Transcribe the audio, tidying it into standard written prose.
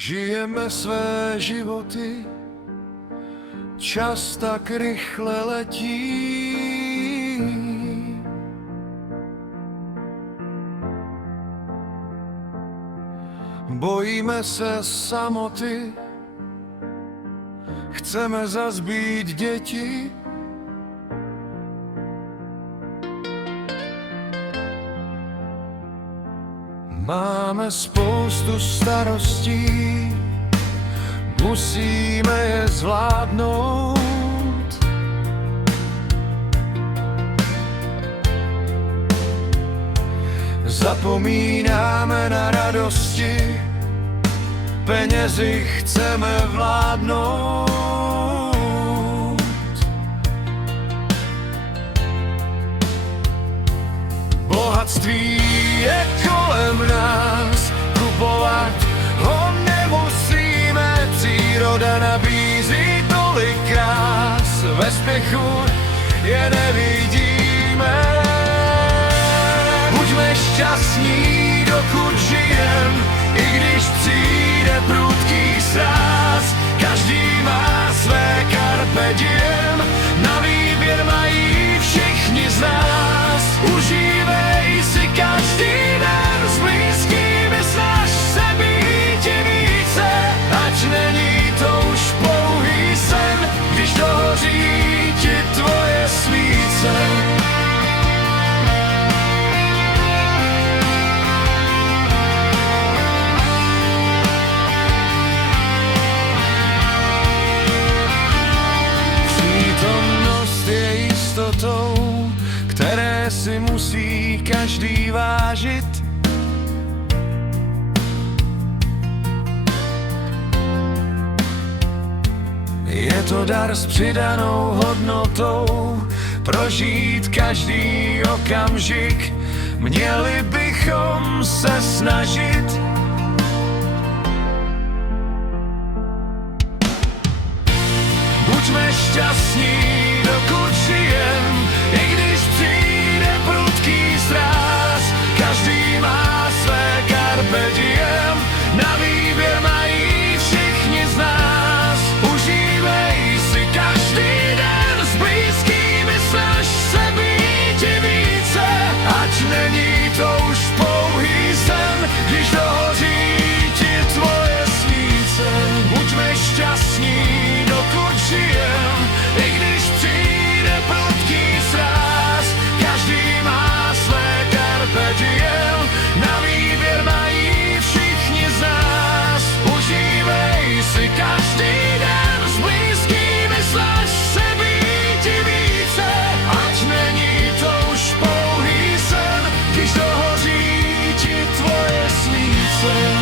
Žijeme své životy, čas tak rychle letí. Bojíme se samoty, chceme zas být děti. Máme spoustu starostí, musíme je zvládnout. Zapomínáme na radosti, penězi chceme vládnout. Bohatství je kolem nás, kupovat ho nemusíme. Příroda nabízí tolik krás, ve spěchu je nevidíme. Buďme šťastní, dokud žijem, i když přijde prudký sráz. Každý má své carpe diem, na výběr mají všichni z nás. Užívej si každý den s blízkými, snaž se být více, ať není to už pouhý sen, když dohoří ti tvoje svíce. Přítomnost je jistotou, které si musí každý vážit. Je to dar s přidanou hodnotou, prožít každý okamžik, měli bychom se snažit. Buďme šťastní, dokud žijem, i když přijde prudký sráz. Každý má své carpe diem, na výběr mají všichni z nás. Užívej si každý den s blízkými, snaž se být více, ať není to už pouhý sen, když dohoří ti tvoje svíce. Buďme šťastní, dokud žijem, i když přijde prudký sráz. Každý má své carpe diem, na výběr mají všichni z nás. Užívej si každý den s blízkými, snaž se být více, ať není to už pouhý sen, když dohoří ti tvoje svíce.